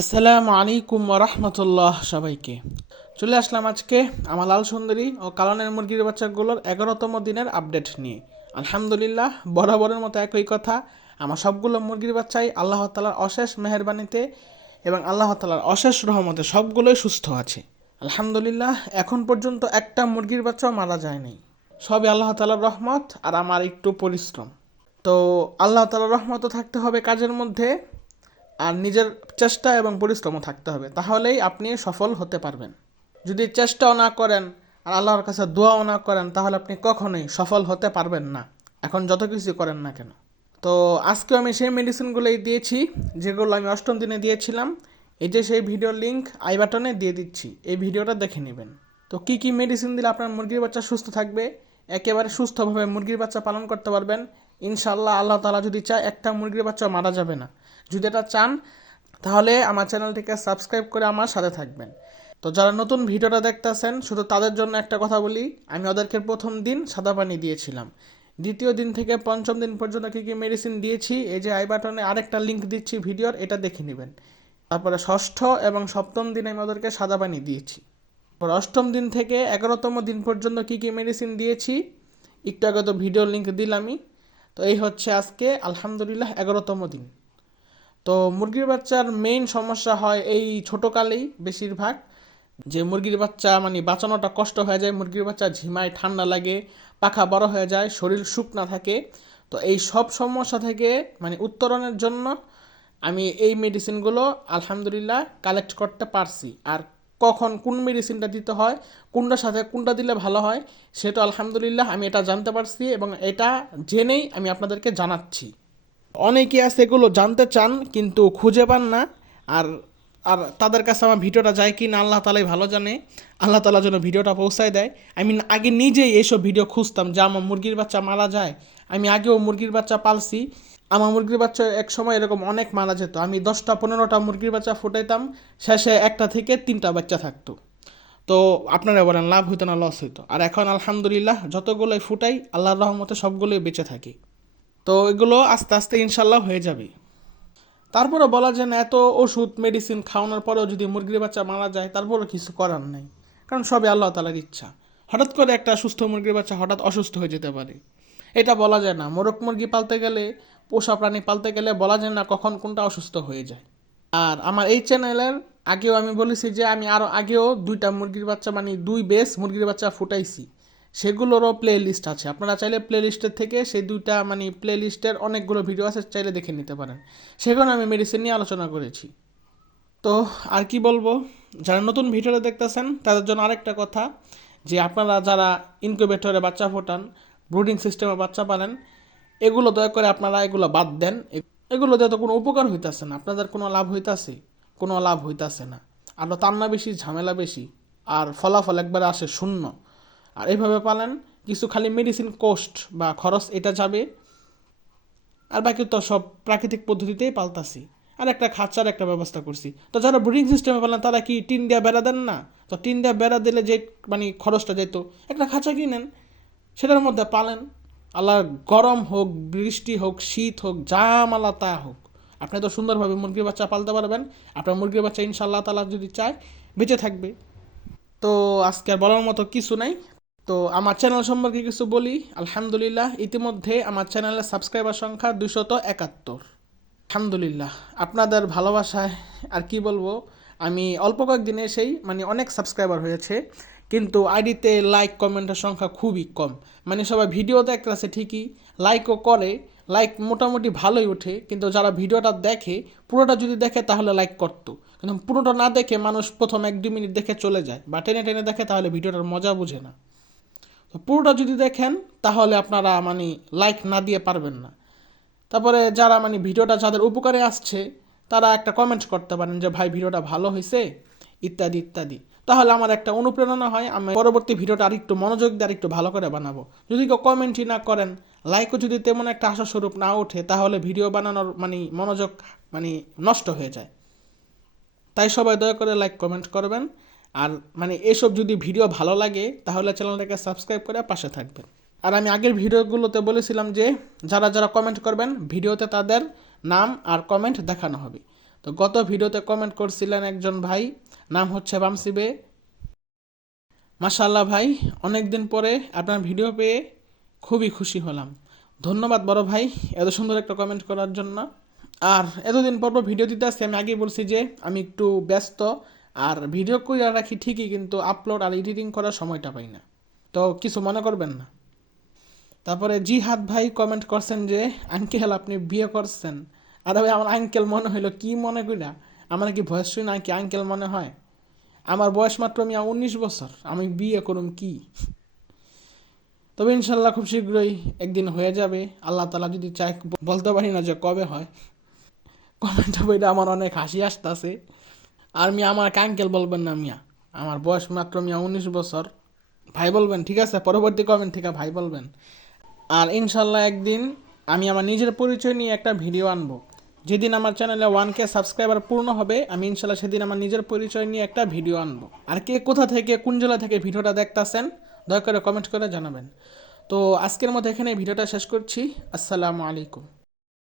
আসসালামু আলাইকুম রহমতুল্লাহ সবাইকে। চলে আসলাম আজকে আমার লাল সুন্দরী ও কালানের মুরগির বাচ্চাগুলোর এগারোতম দিনের আপডেট নিয়ে। আলহামদুলিল্লাহ, বরাবরের মতো একই কথা। আমার সবগুলো মুরগির বাচ্চাই আল্লাহ তালার অশেষ মেহরবানিতে এবং আল্লাহ তালার অশেষ রহমতে সবগুলোই সুস্থ আছে। আলহামদুলিল্লাহ, এখন পর্যন্ত একটা মুরগির বাচ্চাও মারা যায়নি। সবই আল্লাহ তালার রহমত আর আমার একটু পরিশ্রম। তো আল্লাহ তালার রহমতও থাকতে হবে কাজের মধ্যে। আর নিজের চেষ্টা এবং পরিশ্রমও থাকতে হবে। তাহলেই আপনি সফল হতে পারবেন। যদি চেষ্টাও না করেন আর আল্লাহর কাছে দোয়াও না করেন, তাহলে আপনি কখনোই সফল হতে পারবেন না। এখন যত কিছু করেন না কেন। তো আজকে আমি সেই মেডিসিনগুলোই দিয়েছি, যেগুলো আমি অষ্টম দিনে দিয়েছিলাম। এই যে সেই ভিডিও লিঙ্ক আই বাটনে দিয়ে দিচ্ছি। এই ভিডিওটা দেখে নেবেন। তো কি কি মেডিসিন দিলে আপনার মুরগির বাচ্চা সুস্থ থাকবে? একেবারে সুস্থভাবে মুরগির বাচ্চা পালন করতে পারবেন। ইনশাল্লাহ আল্লাহ তালা যদি চায়, একটা মুরগির বাচ্চা মারা যাবে না। যদি এটা চান, তাহলে আমার চ্যানেলটিকে সাবস্ক্রাইব করে আমার সাথে থাকবেন। তো যারা নতুন ভিডিওটা দেখতেছেন, শুধু তাদের জন্য একটা কথা বলি, আমি ওদেরকে প্রথম দিন সাদা পানি দিয়েছিলাম। দ্বিতীয় দিন থেকে পঞ্চম দিন পর্যন্ত কী কী মেডিসিন দিয়েছি, এই যে আই বাটনে আরেকটা লিঙ্ক দিচ্ছি ভিডিওর, এটা দেখে নেবেন। তারপরে ষষ্ঠ এবং সপ্তম দিনে আমি ওদেরকে সাদা পানি দিয়েছি। তারপর অষ্টম দিন থেকে এগারোতম দিন পর্যন্ত কী কী মেডিসিন দিয়েছি, একটু আগে তো ভিডিও লিঙ্ক দিলামই। তো এই হচ্ছে আজকে, আলহামদুলিল্লাহ, এগারোতম দিন। তো মুরগির বাচ্চার মেইন সমস্যা হয় এই ছোটোকালেই বেশিরভাগ। যে মুরগির বাচ্চা মানে বাঁচানোটা কষ্ট হয়ে যায়, মুরগির বাচ্চা ঝিমায় ঠান্ডা লাগে, পাখা বড় হয়ে যায়, শরীর শুকনা থাকে। তো এই সব সমস্যা থেকে মানে উত্তরণের জন্য আমি এই মেডিসিনগুলো আলহামদুলিল্লাহ কালেক্ট করতে পারছি। আর কখন কোন মেডিসিনটা দিতে হয় কোনটার সাথে কোনটা দিলে ভালো হয় সেটা আলহামদুলিল্লাহ আমি এটা জানতে পারছি এবং এটা জেনেই আমি আপনাদেরকে জানাচ্ছি। অনেকে আছে এগুলো জানতে চান, কিন্তু খুঁজে পান না। আর আর তাদের কাছে আমার ভিডিওটা যায় কি না আল্লাহ তালাই ভালো জানে। আল্লাহ তালা যেন ভিডিওটা পৌঁছায় দেয়। আমি আগে নিজেই এইসব ভিডিও খুঁজতাম যে আমার মুরগির বাচ্চা মারা যায়। আমি আগেও মুরগির বাচ্চা পালছি। আমার মুরগির বাচ্চা এক সময় এরকম অনেক মারা যেত। আমি দশটা, পনেরোটা মুরগির বাচ্চা ফুটাইতাম। শেষে একটা থেকে তিনটা বাচ্চা থাকতো। তো আপনারা বলেন, লাভ হইতো না লস হইতো। আর এখন আলহামদুলিল্লাহ, যতগুলোই ফুটাই, আল্লাহর রহমতে সবগুলোই বেঁচে থাকি। তো এগুলো আস্তে আস্তে ইনশাল্লাহ হয়ে যাবে। তারপরে বলা যায় না, এত ওষুধ মেডিসিন খাওয়ানোর পরেও যদি মুরগির বাচ্চা মারা যায়, তারপরেও কিছু করার নেই। কারণ সবই আল্লাহ তালার ইচ্ছা। হঠাৎ করে একটা সুস্থ মুরগির বাচ্চা হঠাৎ অসুস্থ হয়ে যেতে পারে। এটা বলা যায় না। মোরগ মুরগি পালতে গেলে, পোষা প্রাণী পালতে গেলে বলা যায় না কখন কোনটা অসুস্থ হয়ে যায়। আর আমার এই চ্যানেলের আগেও আমি বলেছি যে আমি আরও আগেও দুইটা মুরগির বাচ্চা মানে দুই বেস মুরগির বাচ্চা ফুটাইছি। সেগুলোরও প্লে লিস্ট আছে। আপনারা চাইলে প্লে লিস্টের থেকে সেই দুইটা মানে প্লে লিস্টের অনেকগুলো ভিডিও আছে, চাইলে দেখে নিতে পারেন। সেখানে আমি মেডিসিন নিয়ে আলোচনা করেছি। তো আর কি বলব? যারা নতুন ভিডিওটা দেখতেছেন, তাদের জন্য আরেকটা কথা, যে আপনারা যারা ইনকিউবেটরে বাচ্চা ফোটান ব্রুডিং সিস্টেমে বাচ্চা পালেন, এগুলো দয়া করে আপনারা এগুলো বাদ দেন। এগুলো তো কোনো উপকার হইতাছে না। আপনাদের কোনো লাভ হইতাছে, কোনো লাভ হইতাছে না। আরও তান্না বেশি, ঝামেলা বেশি, আর ফলাফল একবারে আসে শূন্য। আর এইভাবে পালান, কিছু খালি মেডিসিন কোস্ট বা খরচ, এটা যাবে। আর বাকি তো সব প্রাকৃতিক পদ্ধতিতেই পাল্টাছি আর একটা খাঁচার একটা ব্যবস্থা করছি। তো যারা ব্রিডিং সিস্টেমে পালেন, তারা কি টিন দেওয়া বেড়া দেন না? তো টিন দেওয়া বেড়া দিলে যে মানে খরচটা যেত, একটা খাঁচা কিনেন, সেটার মধ্যে পালেন। আল্লাহ গরম হোক, বৃষ্টি হোক, শীত হোক, যা মালা তা হোক। আপনি তো সুন্দরভাবে মুরগির বাচ্চা পালতে পারবেন। আপনার মুরগির বাচ্চা ইনশাল্লাহ তালা যদি চায়, বেঁচে থাকবে। তো আজকে আর বলার মতো কিছু নাই। তো আমার চ্যানেল সম্পর্কে কিছু বলি, আলহামদুলিল্লাহ। ইতিমধ্যে আমার চ্যানেলের সাবস্ক্রাইবার সংখ্যা দুশত একাত্তর। আলহামদুলিল্লাহ। আপনাদের ভালোবাসায়, আর কি বলব, আমি অল্প কয়েকদিনে এসেই মানে অনেক সাবস্ক্রাইবার হয়েছে, কিন্তু আইডিতে লাইক কমেন্টের সংখ্যা খুবই কম। মানে সবাই ভিডিও দেখতেছে ঠিকই লাইকও করে লাইক মোটামুটি ভালোই ওঠে, কিন্তু যারা ভিডিওটা দেখে, পুরোটা যদি দেখে তাহলে লাইক করতো। কিন্তু পুরোটা না দেখে মানুষ প্রথম এক দুই মিনিট দেখে চলে যায়, বা টেনে টেনে দেখে তাহলে ভিডিওটার মজা বুঝে না। পুরোটা যদি দেখেন, তাহলে আপনারা মানে লাইক না দিয়ে পারবেন না। তারপরে যারা মানে ভিডিওটা যাদের উপকারে আসছে, তারা একটা কমেন্ট করতে পারেন যে, ভাই, ভিডিওটা ভালো হয়েছে? ইত্যাদি ইত্যাদি। তাহলে আমার একটা অনুপ্রেরণা হয়, আমি পরবর্তী ভিডিওটা আরেকটু মনোযোগ দিয়ে আরেকটু ভালো করে বানাবো। যদি কেউ কমেন্টই না করেন লাইকও যদি তেমন একটা আশাস্বরূপ না ওঠে, তাহলে ভিডিও বানানোর মানে মনোযোগ মানে নষ্ট হয়ে যায়। তাই সবাই দয়া করে লাইক কমেন্ট করবেন। আর মানে এসব যদি ভিডিও ভালো লাগে, তাহলে চ্যানেলটাকে সাবস্ক্রাইব করে পাশে থাকবেন। আর আমি আগের ভিডিওগুলোতে বলেছিলাম যে, যারা যারা কমেন্ট করবেন, ভিডিওতে তাদের নাম আর কমেন্ট দেখানো হবে। তো গত ভিডিওতে কমেন্ট করছিলেন একজন ভাই, নাম হচ্ছে বামসিবে মাশাল্লাহ ভাই অনেক দিন পরে আপনার ভিডিও পেয়ে খুবই খুশি হলাম। ধন্যবাদ বড় ভাই, এত সুন্দর একটা কমেন্ট করার জন্য। আর এতদিন পর পর ভিডিও দিতে আসছি, আমি আগেই বলছি যে, আমি একটু ব্যস্ত। আর ভিডিও করে রাখি ঠিকই, কিন্তু আপলোড আর এডিটিং করার সময়টা পাই না। তো কিছু মনে করবেন না। তারপরে জিহাদ ভাই কমেন্ট করছেন যে, আঙ্কেল, আপনি বিয়ে করছেন? আরে ভাই, আমার আঙ্কেল মনে হইল, কি মনে কইরা? আমার কি বয়স শুনে কি আঙ্কেল মনে হয়? আমার বয়স মাত্র আমি উনিশ বছর, আমি বিয়ে করুম কি? তবে ইনশাল্লাহ খুব শীঘ্রই একদিন হয়ে যাবে। আল্লাহ তালা যদি চায়, বলতে পারি না যে কবে হয়। কমেন্ট বইটা আমার অনেক হাসি আসতেছে। আর মিয়া আমার আঙ্কেল বলবেন না মিয়া। আমার বয়স মাত্র মিয়া উনিশ বছর। ভাই বলবেন, ঠিক আছে, পরবর্তী কমেন্ট থেকে ভাই বলবেন। আর ইনশাল্লাহ একদিন আমি আমার নিজের পরিচয় নিয়ে একটা ভিডিও আনব। যেদিন আমার চ্যানেলে ওয়ান কে সাবস্ক্রাইবার পূর্ণ হবে, আমি ইনশাল্লাহ সেদিন আমার নিজের পরিচয় নিয়ে একটা ভিডিও আনব। আর কে কোথা থেকে, কোন জেলা থেকে ভিডিওটা দেখতাছেন, দয়া করে কমেন্ট করে জানাবেন। তো আজকের মতো এখানে ভিডিওটা শেষ করছি। আসসালামু আলাইকুম।